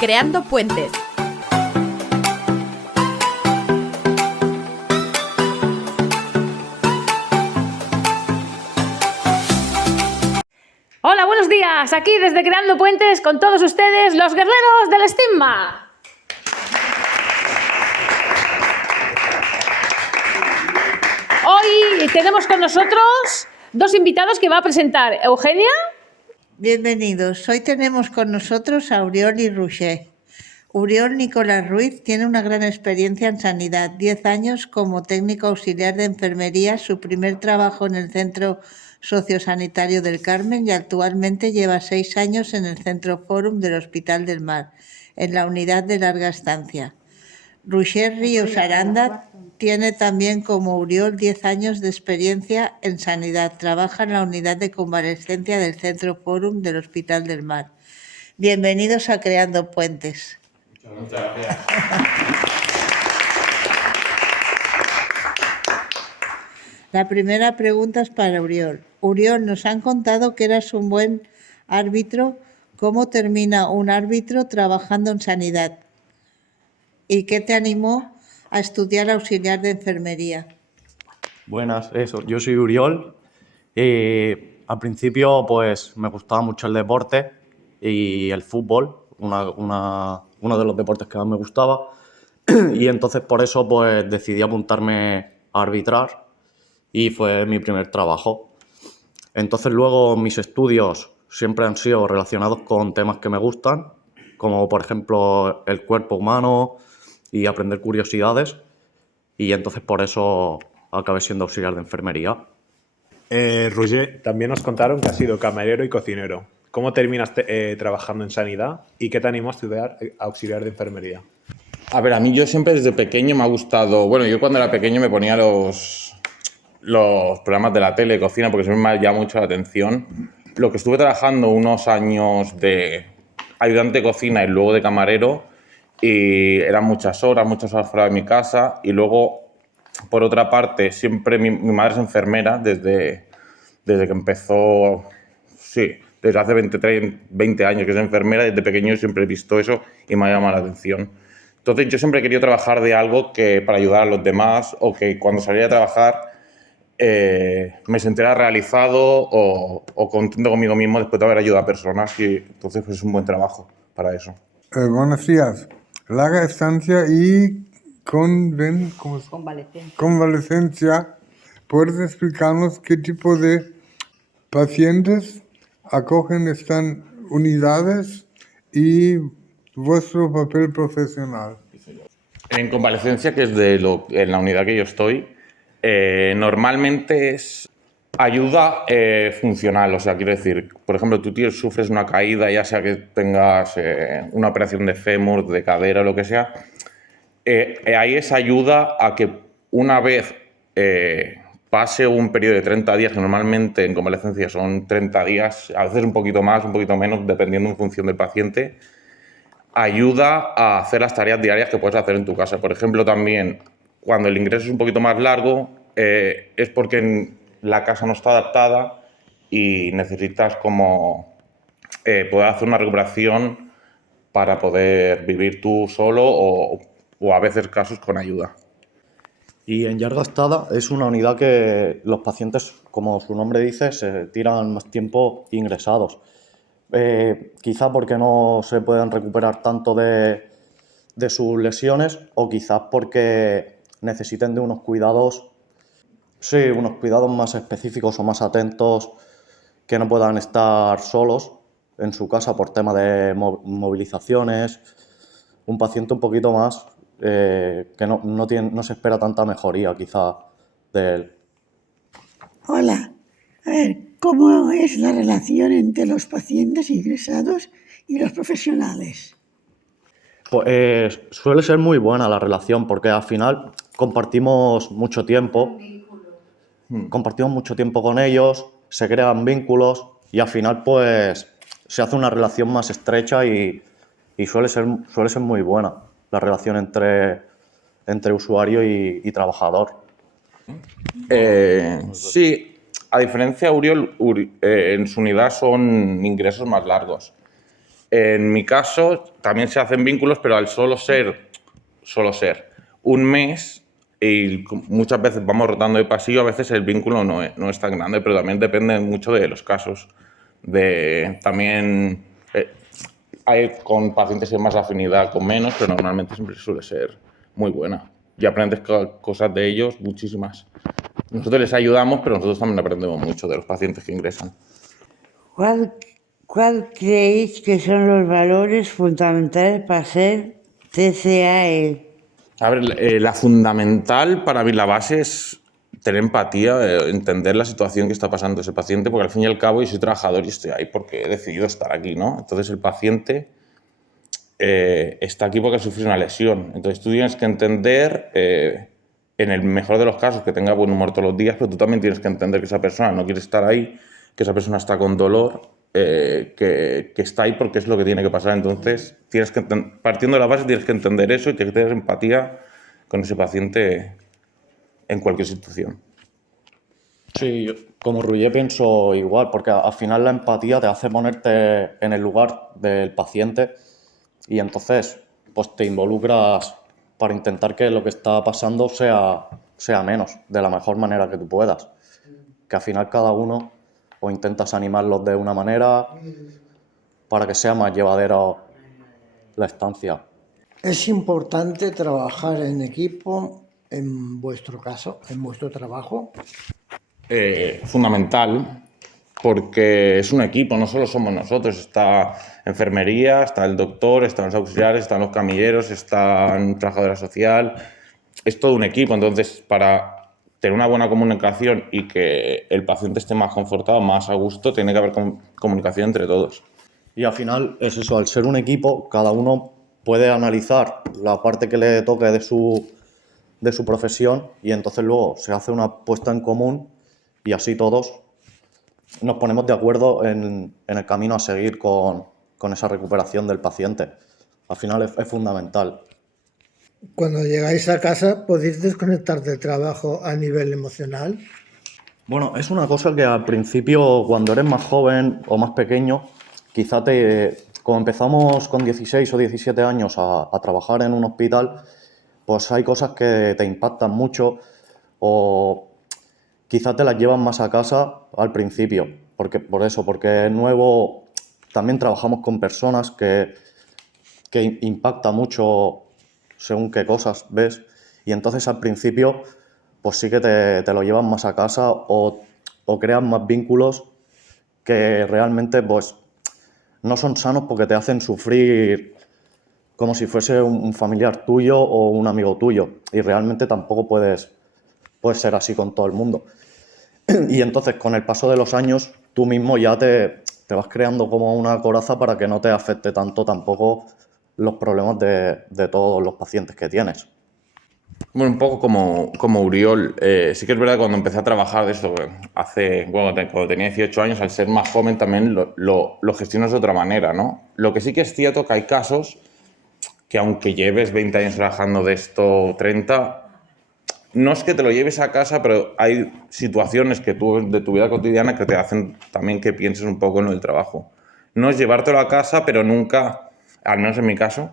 Creando Puentes. Hola, buenos días. Aquí desde Creando Puentes con todos ustedes, los guerreros del estigma. Hoy tenemos con nosotros dos invitados que va a presentar Eugenia. Bienvenidos. Hoy tenemos con nosotros a Oriol y Roger. Oriol Nicolás Ruiz tiene una gran experiencia en sanidad, 10 años como técnico auxiliar de enfermería, su primer trabajo en el Centro Sociosanitario del Carmen y actualmente lleva 6 años en el Centro Fórum del Hospital del Mar, en la unidad de larga estancia. Roger Ríos Aranda tiene también como Oriol 10 años de experiencia en sanidad. Trabaja en la unidad de convalescencia del Centro Fórum del Hospital del Mar. Bienvenidos a Creando Puentes. Muchas gracias. La primera pregunta es para Oriol. Oriol, nos han contado que eras un buen árbitro. ¿Cómo termina un árbitro trabajando en sanidad? ¿Y qué te animó a estudiar auxiliar de enfermería? Buenas, yo soy Oriol. Al principio pues me gustaba mucho el deporte y el fútbol, uno de los deportes que más me gustaba. Y entonces por eso pues decidí apuntarme a arbitrar y fue mi primer trabajo. Entonces luego mis estudios siempre han sido relacionados con temas que me gustan, como por ejemplo el cuerpo humano y aprender curiosidades. Y entonces por eso acabé siendo auxiliar de enfermería. Roger, también nos contaron que has sido camarero y cocinero. ¿Cómo terminaste trabajando en sanidad y qué te animó a estudiar auxiliar de enfermería? A ver, a mí yo siempre desde pequeño me ha gustado... Bueno, yo cuando era pequeño me ponía los programas de la tele, de cocina, porque siempre me ha llamado mucho la atención. Lo que estuve trabajando unos años de ayudante de cocina y luego de camarero, y eran muchas horas fuera de mi casa. Y luego, por otra parte, siempre mi madre es enfermera desde que empezó, sí, desde hace 20 años que es enfermera. Desde pequeño siempre he visto eso y me ha llamado la atención. Entonces yo siempre he querido trabajar de algo que para ayudar a los demás, o que cuando salía a trabajar me sintiera realizado o contento conmigo mismo después de haber ayudado a personas, y entonces pues es un buen trabajo para eso. Buenos días. Larga estancia y convalecencia. ¿Puedes explicarnos qué tipo de pacientes acogen estas unidades y vuestro papel profesional? En convalecencia, que es en la unidad que yo estoy, normalmente es ayuda funcional. O sea, quiero decir, por ejemplo, tú sufres una caída, ya sea que tengas una operación de fémur, de cadera o lo que sea, ahí es ayuda a que una vez pase un periodo de 30 días, que normalmente en convalecencia son 30 días, a veces un poquito más, un poquito menos, dependiendo en función del paciente, ayuda a hacer las tareas diarias que puedes hacer en tu casa. Por ejemplo, también cuando el ingreso es un poquito más largo, es porque la casa no está adaptada y necesitas como poder hacer una recuperación para poder vivir tú solo o a veces casos con ayuda. Y en llarga estada es una unidad que los pacientes, como su nombre dice, se tiran más tiempo ingresados. Quizá porque no se pueden recuperar tanto de sus lesiones, o quizás porque necesiten de unos cuidados más específicos o más atentos, que no puedan estar solos en su casa por tema de movilizaciones. Un paciente un poquito más que no se espera tanta mejoría quizá de él. Hola, a ver, ¿cómo es la relación entre los pacientes ingresados y los profesionales? Pues suele ser muy buena la relación, porque al final compartimos mucho tiempo con ellos, se crean vínculos y al final pues se hace una relación más estrecha y suele ser muy buena la relación entre usuario y trabajador. Sí, a diferencia de Uriol, en su unidad son ingresos más largos. En mi caso, también se hacen vínculos, pero al solo ser un mes, y muchas veces vamos rotando de pasillo, a veces el vínculo no es tan grande, pero también depende mucho de los casos. También hay con pacientes que hay más afinidad, con menos, pero normalmente siempre suele ser muy buena. Y aprendes cosas de ellos, muchísimas. Nosotros les ayudamos, pero nosotros también aprendemos mucho de los pacientes que ingresan. ¿Cuál creéis que son los valores fundamentales para ser TCAE? A ver, la fundamental para mí, la base es tener empatía, entender la situación que está pasando ese paciente, porque al fin y al cabo yo soy trabajador y estoy ahí porque he decidido estar aquí, ¿no? Entonces el paciente está aquí porque ha sufrido una lesión. Entonces tú tienes que entender, en el mejor de los casos, que tenga buen humor todos los días, pero tú también tienes que entender que esa persona no quiere estar ahí, que esa persona está con dolor, que está ahí porque es lo que tiene que pasar. Entonces, partiendo de la base, tienes que entender eso y tienes que tener empatía con ese paciente en cualquier situación. Sí, yo, como Roger pienso igual, porque al final la empatía te hace ponerte en el lugar del paciente y entonces pues te involucras para intentar que lo que está pasando sea menos, de la mejor manera que tú puedas. Que al final cada uno o intentas animarlos de una manera para que sea más llevadera la estancia. Es importante trabajar en equipo, en vuestro caso, en vuestro trabajo. Fundamental, porque es un equipo, no solo somos nosotros, está enfermería, está el doctor, están los auxiliares, están los camilleros, está un trabajadora social, es todo un equipo. Entonces, para tener una buena comunicación y que el paciente esté más confortado, más a gusto, tiene que haber comunicación entre todos. Y al final es eso, al ser un equipo, cada uno puede analizar la parte que le toque de su profesión y entonces luego se hace una puesta en común y así todos nos ponemos de acuerdo en el camino a seguir con esa recuperación del paciente. Al final es fundamental. Cuando llegáis a casa, ¿podéis desconectar del trabajo a nivel emocional? Bueno, es una cosa que al principio, cuando eres más joven o más pequeño, quizá como empezamos con 16 o 17 años a trabajar en un hospital, pues hay cosas que te impactan mucho o quizá te las llevan más a casa al principio, porque es nuevo. También trabajamos con personas que impacta mucho según qué cosas ves, y entonces al principio pues sí que te lo llevan más a casa o crean más vínculos que realmente pues no son sanos porque te hacen sufrir como si fuese un familiar tuyo o un amigo tuyo, y realmente tampoco puedes ser así con todo el mundo. Y entonces con el paso de los años tú mismo ya te vas creando como una coraza para que no te afecte tanto tampoco los problemas de todos los pacientes que tienes. Bueno, un poco como Uriol. Sí que es verdad que cuando empecé a trabajar de esto, cuando tenía 18 años, al ser más joven también lo gestionas de otra manera, ¿no? Lo que sí que es cierto que hay casos que aunque lleves 20 años trabajando de esto, 30, no es que te lo lleves a casa, pero hay situaciones de tu vida cotidiana que te hacen también que pienses un poco en lo del trabajo. No es llevártelo a casa, pero nunca, al menos en mi caso,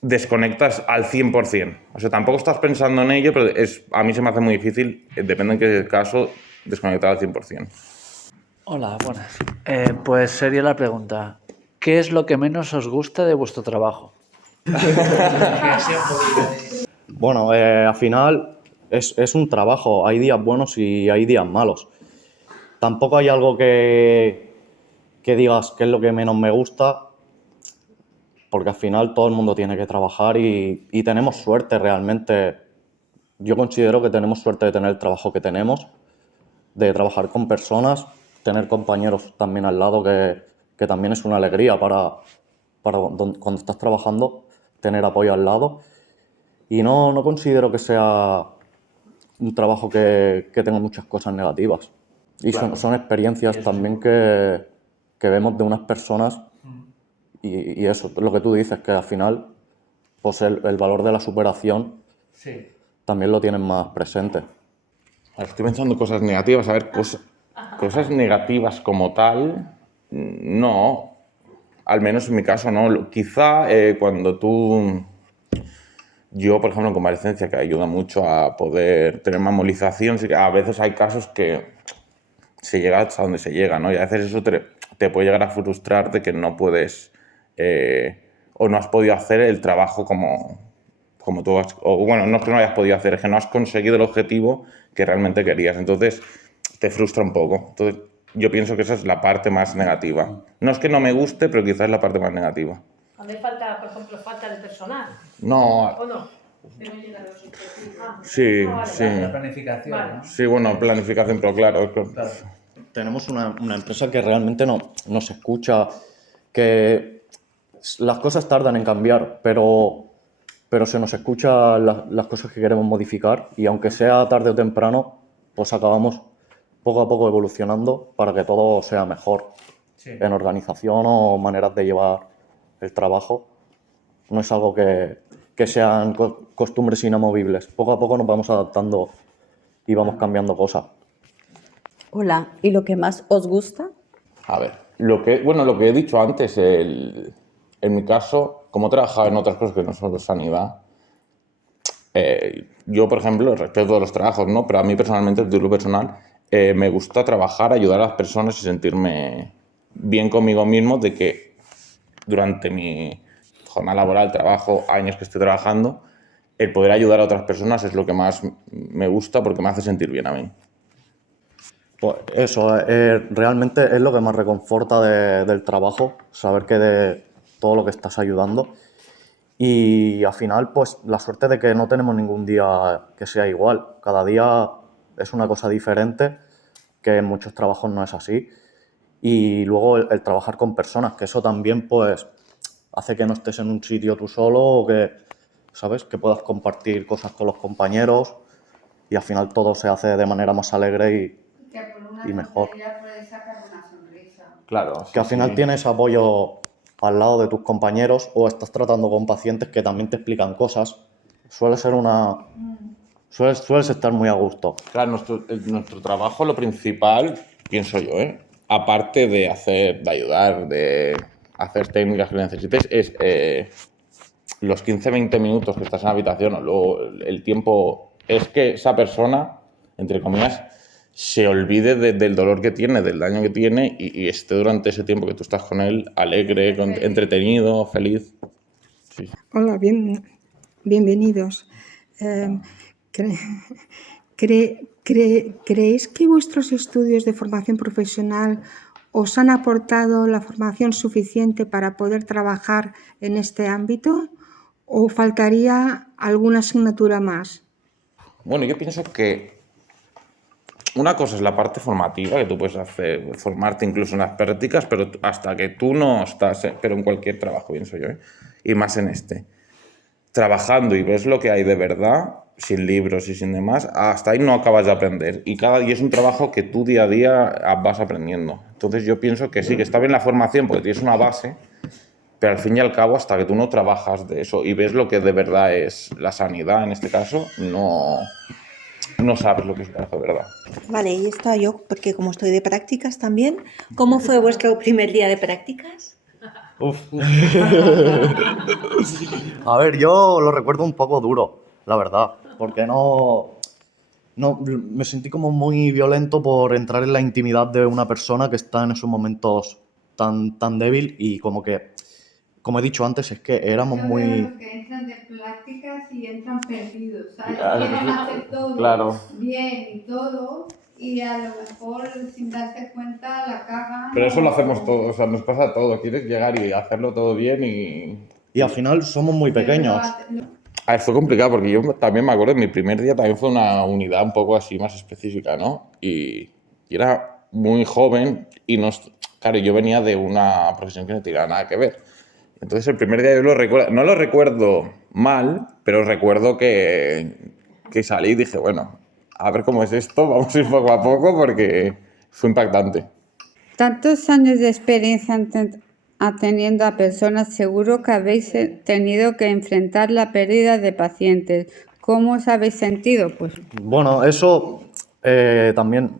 desconectas al 100%. O sea, tampoco estás pensando en ello, pero a mí se me hace muy difícil, depende en qué caso, desconectar al 100%. Hola, buenas. Pues sería la pregunta, ¿qué es lo que menos os gusta de vuestro trabajo? Bueno, al final es un trabajo, hay días buenos y hay días malos. Tampoco hay algo que digas que es lo que menos me gusta, porque al final todo el mundo tiene que trabajar y tenemos suerte realmente. Yo considero que tenemos suerte de tener el trabajo que tenemos, de trabajar con personas, tener compañeros también al lado, que también es una alegría para cuando estás trabajando, tener apoyo al lado. Y no considero que sea un trabajo que tenga muchas cosas negativas. Y claro, son experiencias también que vemos de unas personas y eso, lo que tú dices, que al final pues el valor de la superación sí, también lo tienen más presente. Estoy pensando cosas negativas, a ver, cosas negativas como tal, no. al menos en mi caso no. Quizá cuando yo, por ejemplo, en convalecencia, que ayuda mucho a poder tener memorización, sí que a veces hay casos que se llega hasta donde se llega, ¿no? Y a veces eso te puede llegar a frustrar de que no puedes o no has podido hacer el trabajo como tú has... O bueno, no es que no lo hayas podido hacer, es que no has conseguido el objetivo que realmente querías. Entonces, te frustra un poco. Entonces, yo pienso que esa es la parte más negativa. No es que no me guste, pero quizás es la parte más negativa. ¿Dónde falta, por ejemplo, falta de personal? No, ¿O no? De no llegar a los objetivos. sí, vale. sí. La planificación, Vale. ¿no? Sí, bueno, planificación, pero claro. Tenemos una empresa que realmente nos escucha, que las cosas tardan en cambiar, pero se nos escucha las cosas que queremos modificar y aunque sea tarde o temprano, pues acabamos poco a poco evolucionando para que todo sea mejor en organización o maneras de llevar el trabajo. No es algo que sean costumbres inamovibles. Poco a poco nos vamos adaptando y vamos cambiando cosas. Hola, ¿y lo que más os gusta? A ver, lo que he dicho antes, en mi caso, como he trabajado en otras cosas que no son sanidad, yo, por ejemplo, respeto todos los trabajos, ¿no? Pero a mí personalmente, desde lo personal, me gusta trabajar, ayudar a las personas y sentirme bien conmigo mismo de que durante mi jornada laboral, trabajo, años que estoy trabajando, el poder ayudar a otras personas es lo que más me gusta porque me hace sentir bien a mí. Pues eso, realmente es lo que más reconforta del trabajo, saber que de todo lo que estás ayudando. Y al final, pues la suerte de que no tenemos ningún día que sea igual. Cada día es una cosa diferente, que en muchos trabajos no es así. Y luego el trabajar con personas, que eso también pues hace que no estés en un sitio tú solo o que, ¿sabes? Que puedas compartir cosas con los compañeros y al final todo se hace de manera más alegre y mejor. Claro. Que al final tienes apoyo al lado de tus compañeros o estás tratando con pacientes que también te explican cosas. Sueles estar muy a gusto. Claro, nuestro trabajo, lo principal, pienso yo, aparte de ayudar, de hacer técnicas que necesites, es los 15-20 minutos que estás en la habitación o luego el tiempo, es que esa persona, entre comillas, se olvide del dolor que tiene, del daño que tiene y esté durante ese tiempo que tú estás con él alegre, entretenido, feliz. Sí. Hola, bienvenidos. ¿Creéis que vuestros estudios de formación profesional os han aportado la formación suficiente para poder trabajar en este ámbito o faltaría alguna asignatura más? Bueno, yo pienso que una cosa es la parte formativa, que tú puedes formarte incluso en las prácticas, pero hasta que tú no estás, pero en cualquier trabajo, pienso yo, y más en este, trabajando y ves lo que hay de verdad, sin libros y sin demás, hasta ahí no acabas de aprender. Y cada día es un trabajo que tú día a día vas aprendiendo. Entonces yo pienso que sí, que está bien la formación porque tienes una base, pero al fin y al cabo, hasta que tú no trabajas de eso y ves lo que de verdad es la sanidad, en este caso, no sabes lo que es un trabajo de verdad. Vale, y está yo, porque como estoy de prácticas también, ¿cómo fue vuestro primer día de prácticas? Uf. A ver, yo lo recuerdo un poco duro, la verdad, porque no me sentí como muy violento por entrar en la intimidad de una persona que está en esos momentos tan débil y como que, como he dicho antes, es que éramos muy... Los que entran de prácticas y entran perdidos, ¿sabes? Claro, Quieren hacer todo claro. bien y todo, y a lo mejor sin darse cuenta la cagan. Pero eso lo hacemos todos, o sea, nos pasa todo. Quieres llegar y hacerlo todo bien Y al final somos muy pequeños. A ver, fue complicado porque yo también me acuerdo, mi primer día también fue una unidad un poco así más específica, ¿no? Y era muy joven y claro, yo venía de una profesión que no tenía nada que ver. Entonces el primer día yo no lo recuerdo mal, pero recuerdo que salí y dije, bueno, a ver cómo es esto, vamos a ir poco a poco porque fue impactante. Tantos años de experiencia atendiendo a personas, seguro que habéis tenido que enfrentar la pérdida de pacientes. ¿Cómo os habéis sentido? Pues Bueno, eso también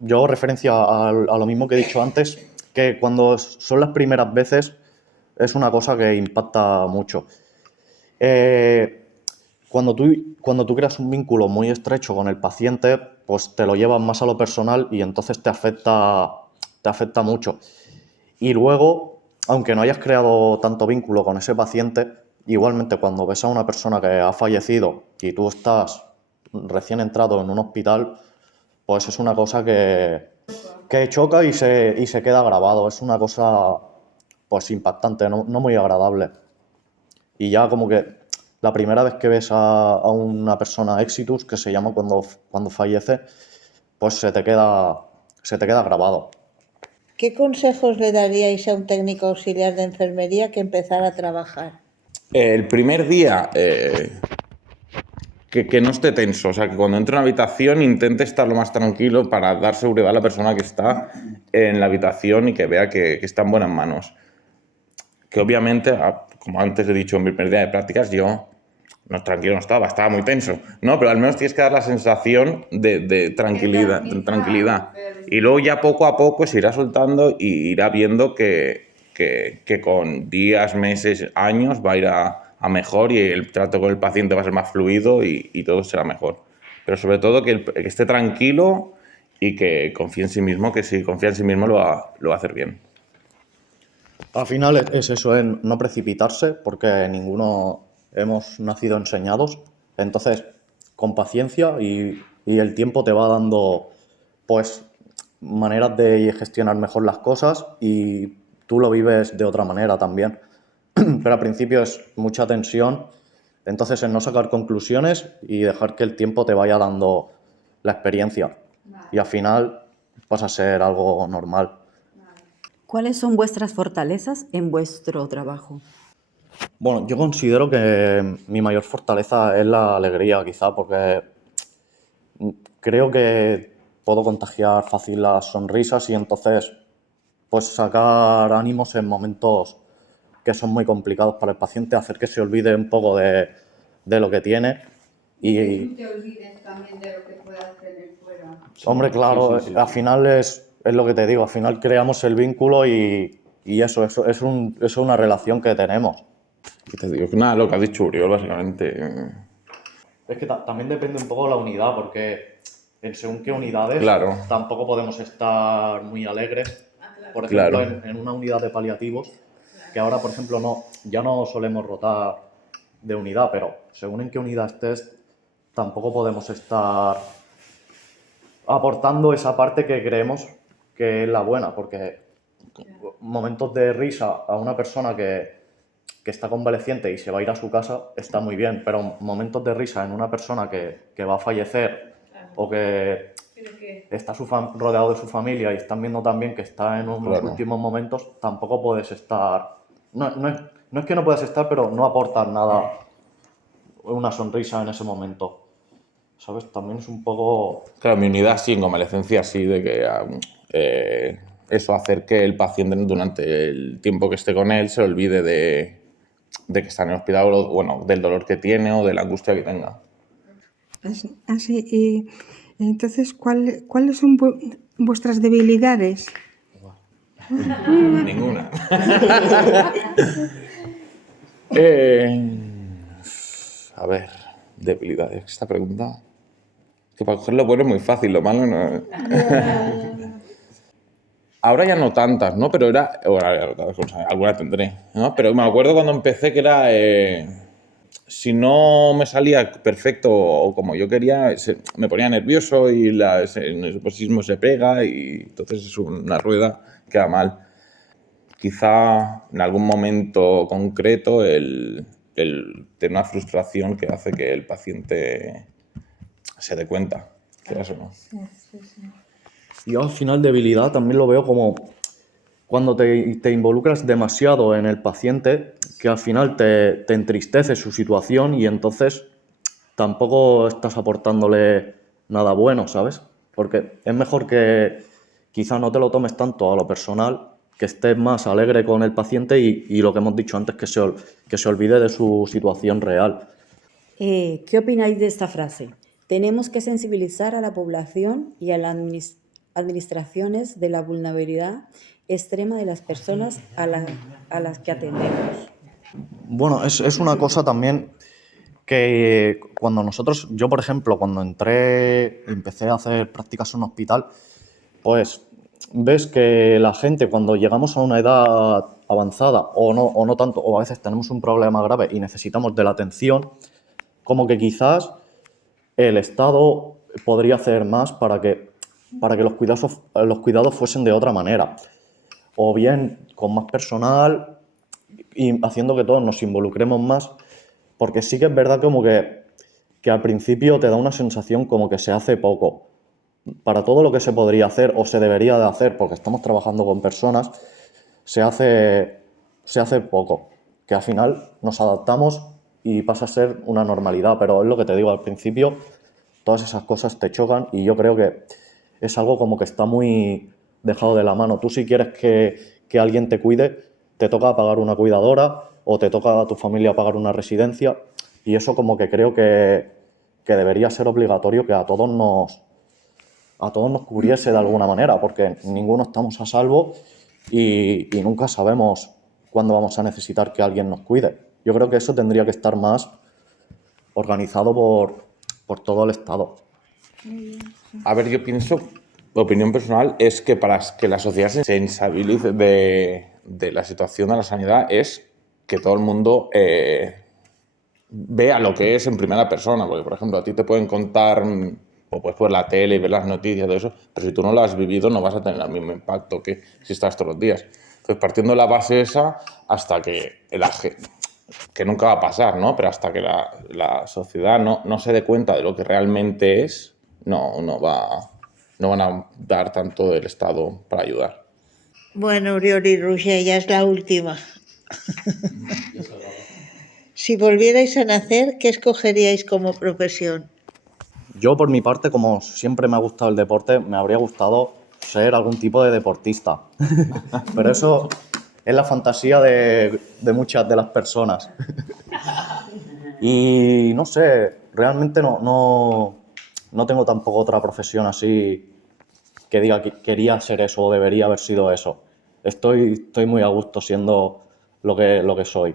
yo hago referencia a lo mismo que he dicho antes, que cuando son las primeras veces es una cosa que impacta mucho. Cuando tú creas un vínculo muy estrecho con el paciente, pues te lo llevas más a lo personal y entonces te afecta mucho. Y luego, aunque no hayas creado tanto vínculo con ese paciente, igualmente cuando ves a una persona que ha fallecido y tú estás recién entrado en un hospital, pues es una cosa que choca y se queda grabado. Es una cosa pues impactante, no muy agradable. Y ya como que la primera vez que ves a una persona exitus, que se llama cuando fallece, pues se te queda grabado. ¿Qué consejos le daríais a un técnico auxiliar de enfermería que empezara a trabajar? El primer día, que no esté tenso, o sea, que cuando entre a una habitación intente estar lo más tranquilo para dar seguridad a la persona que está en la habitación y que vea que está en buenas manos. Que obviamente, como antes he dicho en mi primer día de prácticas, yo tranquilo no estaba muy tenso, ¿no? Pero al menos tienes que dar la sensación de tranquilidad. Y luego ya poco a poco se irá soltando y irá viendo que con días, meses, años va a ir a mejor y el trato con el paciente va a ser más fluido y todo será mejor. Pero sobre todo que esté tranquilo y que confíe en sí mismo, que si confía en sí mismo lo va a hacer bien. Al final es eso, no precipitarse, porque ninguno hemos nacido enseñados. Entonces, con paciencia y el tiempo te va dando pues maneras de gestionar mejor las cosas y tú lo vives de otra manera también. Pero al principio es mucha tensión, entonces es no sacar conclusiones y dejar que el tiempo te vaya dando la experiencia. Y al final pasa a ser algo normal. ¿Cuáles son vuestras fortalezas en vuestro trabajo? Bueno, yo considero que mi mayor fortaleza es la alegría, quizá, porque creo que puedo contagiar fácil las sonrisas y entonces pues sacar ánimos en momentos que son muy complicados para el paciente, hacer que se olvide un poco de lo que tiene y... te olvides también de lo que puedas tener fuera. Hombre, claro, Sí. al final es lo que te digo, al final creamos el vínculo y eso es una relación que tenemos. Y te digo que nada, lo que ha dicho Uriol, básicamente. Es que también depende un poco de la unidad, porque en según qué unidades Claro. tampoco podemos estar muy alegres. Por ejemplo, Claro. en una unidad de paliativos, que ahora, por ejemplo, ya no solemos rotar de unidad, pero según en qué unidad estés, tampoco podemos estar aportando esa parte que creemos que es la buena, porque momentos de risa a una persona que está convaleciente y se va a ir a su casa está muy bien, pero momentos de risa en una persona que va a fallecer o que está rodeado de su familia y están viendo también que está en unos últimos momentos, tampoco puedes estar... No es que no puedas estar, pero no aportar nada, una sonrisa en ese momento. ¿Sabes? También es un poco... Claro, mi unidad sí, en convalecencia sí, de que eso, hacer que el paciente durante el tiempo que esté con él se olvide de que está en el hospital, o bueno, del dolor que tiene o de la angustia que tenga. Así, y entonces, ¿cuáles son vuestras debilidades? Ninguna. A ver, debilidades. Esta pregunta... Que para coger lo bueno es muy fácil, lo malo no. Ahora ya no tantas, ¿no? Pero era... Bueno, alguna tendré, ¿no? Pero me acuerdo cuando empecé que era... si no me salía perfecto o como yo quería, me ponía nervioso y el nerviosismo se pega y entonces es una rueda que va mal. Quizá en algún momento concreto el tener una frustración que hace que el paciente se dé cuenta, que eso no. Sí. Yo al final debilidad también lo veo como cuando te involucras demasiado en el paciente, que al final te entristece su situación y entonces tampoco estás aportándole nada bueno, ¿sabes? Porque es mejor que quizá no te lo tomes tanto a lo personal, que estés más alegre con el paciente y lo que hemos dicho antes, que se olvide de su situación real. ¿Qué opináis de esta frase? Tenemos que sensibilizar a la población y a las administraciones de la vulnerabilidad extrema de las personas a las que atendemos? Bueno, es una cosa también que cuando yo por ejemplo, cuando empecé a hacer prácticas en un hospital, pues ves que la gente cuando llegamos a una edad avanzada o no tanto, o a veces tenemos un problema grave y necesitamos de la atención, como que quizás el Estado podría hacer más para que los cuidados fuesen de otra manera, o bien con más personal y haciendo que todos nos involucremos más, porque sí que es verdad como que al principio te da una sensación como que se hace poco. Para todo lo que se podría hacer o se debería de hacer, porque estamos trabajando con personas, se hace poco, que al final nos adaptamos y pasa a ser una normalidad, pero es lo que te digo, al principio todas esas cosas te chocan y yo creo que es algo como que está muy dejado de la mano. Tú si quieres que alguien te cuide, te toca pagar una cuidadora o te toca a tu familia pagar una residencia y eso como que creo que debería ser obligatorio, que a todos nos cubriese de alguna manera, porque ninguno estamos a salvo y nunca sabemos cuándo vamos a necesitar que alguien nos cuide. Yo creo que eso tendría que estar más organizado por todo el Estado. A ver, yo pienso, opinión personal, es que para que la sociedad se sensibilice de la situación de la sanidad es que todo el mundo vea lo que es en primera persona, porque por ejemplo a ti te pueden contar o puedes ver la tele y ver las noticias de eso, pero si tú no lo has vivido no vas a tener el mismo impacto que si estás todos los días. Entonces, partiendo de la base esa, hasta que nunca va a pasar, ¿no? Pero hasta que la sociedad no se dé cuenta de lo que realmente es, no van a dar tanto del Estado para ayudar. Bueno, Oriol y Roger, ya es la última. Si volvierais a nacer, ¿qué escogeríais como profesión? Yo, por mi parte, como siempre me ha gustado el deporte, me habría gustado ser algún tipo de deportista. Pero eso es la fantasía de muchas de las personas. Y no sé, realmente no tengo tampoco otra profesión así que diga que quería ser eso o debería haber sido eso. Estoy muy a gusto siendo lo que soy.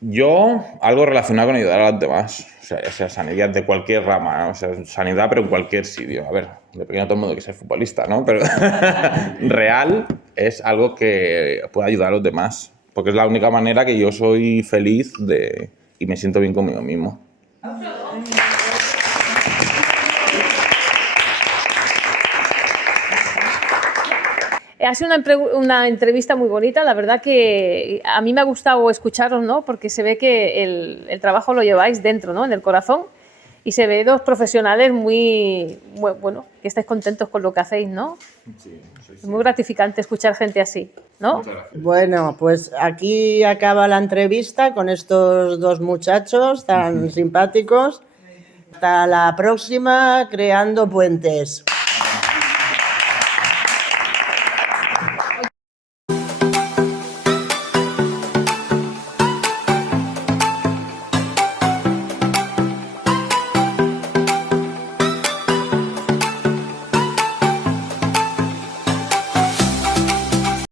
Yo, algo relacionado con ayudar a los demás. O sea sanidad de cualquier rama, ¿no? O sea, sanidad, pero en cualquier sitio. A ver, de pequeño todo el mundo quiere ser futbolista, ¿no? Pero real es algo que puede ayudar a los demás. Porque es la única manera que yo soy feliz y me siento bien conmigo mismo. Ha sido una entrevista muy bonita, la verdad que a mí me ha gustado escucharos, ¿no? Porque se ve que el trabajo lo lleváis dentro, ¿no? En el corazón, y se ve dos profesionales muy bueno, que estáis contentos con lo que hacéis, ¿no? Sí, es muy gratificante escuchar gente así, ¿no? Bueno, pues aquí acaba la entrevista con estos dos muchachos tan simpáticos. Hasta la próxima, Creando Puentes.